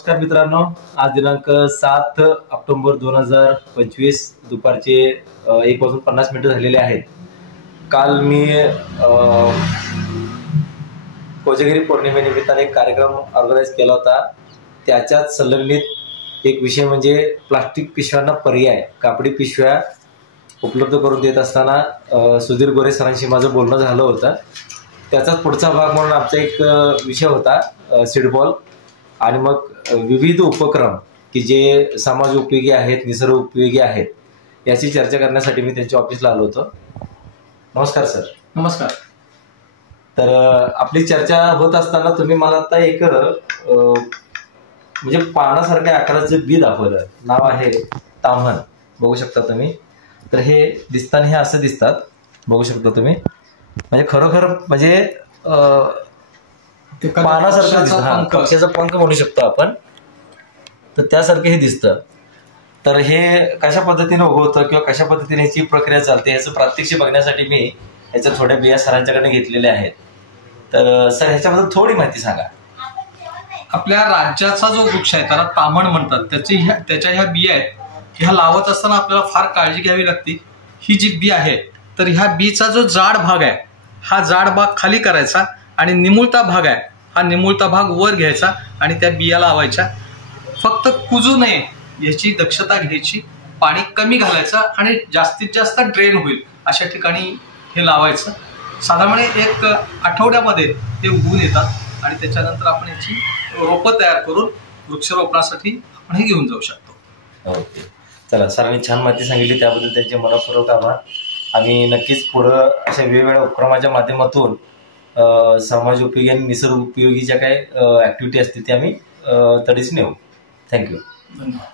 नमस्कार मित्रांनो, आज दिनांक 7 ऑक्टोबर 2025 दुपारचे 1:50 झालेले आहेत. काल मी कोजागिरी पौर्णिमेनिमित्ताने एक कार्यक्रम ऑर्गनाईज केला होता. त्याच्यात संलग्नित एक विषय म्हणजे प्लास्टिक पिशव्यांना पर्याय कापडी पिशव्या उपलब्ध करून देत असताना सुधीर गोरे सरांशी माझं बोलणं झालं होतं. त्याचाच पुढचा भाग म्हणून आमचा एक विषय होता सीडबॉल. आणि मग विविध उपक्रम की जे समाज उपयोगी आहेत, निसर्ग उपयोगी आहेत, याची चर्चा करण्यासाठी मी त्यांच्या ऑफिसला आलो होतो. नमस्कार सर. नमस्कार. तर आपली चर्चा होत असताना तुम्ही मला आता एक म्हणजे पानासारख्या आकाराचं बी दाखवलं. नाव आहे ताम्हण. बघू शकता तुम्ही. तर हे दिसताना हे असं दिसतात, बघू शकता तुम्ही. म्हणजे खरोखर म्हणजे पानासारखं दिसतं, पक्ष्याचा पंख म्हणू शकतो आपण. तर त्यासारखं हे दिसतं. तर हे कशा पद्धतीने उगवतं किंवा कशा पद्धतीने ह्याची प्रक्रिया चालते याचं प्रात्यक्षिक बघण्यासाठी मी ह्याच्या थोड्या बिया सरांच्याकडे घेतलेल्या आहेत. तर सर ह्याच्याबद्दल थोडी माहिती सांगा. आपल्या राज्याचा जो वृक्ष आहे त्याला ताम्हण म्हणतात. त्याच्या ह्या बिया आहेत. ह्या लावत असताना आपल्याला फार काळजी घ्यावी लागते. ही जी बी आहे तर ह्या बीचा जो जाड भाग आहे हा जाड भाग खाली करायचा आणि निमुळता भाग आहे हा निमुळता भाग वर घ्यायचा आणि त्या बिया लावायच्या. फक्त कुजू नये याची दक्षता घ्यायची. पाणी कमी घालायचं आणि जास्तीत जास्त ड्रेन होईल अशा ठिकाणी हे लावायचं. साधारणपणे एक आठवड्यामध्ये ते उगवून येतात आणि त्याच्यानंतर आपण याची रोपं तयार करून वृक्षारोपणासाठी आपण हे घेऊन जाऊ शकतो. ओके, चला. सरांनी छान माहिती सांगितली, त्याबद्दल त्यांचे मनपूर्वक आभार. आम्ही नक्कीच पुढं अशा वेगवेगळ्या उपक्रमाच्या माध्यमातून समाज उपयोगी आणि निसर्ग उपयोगी ज्या काही ॲक्टिव्हिटी असतील त्या आम्ही तडीस नेऊ. थँक्यू. धन्यवाद.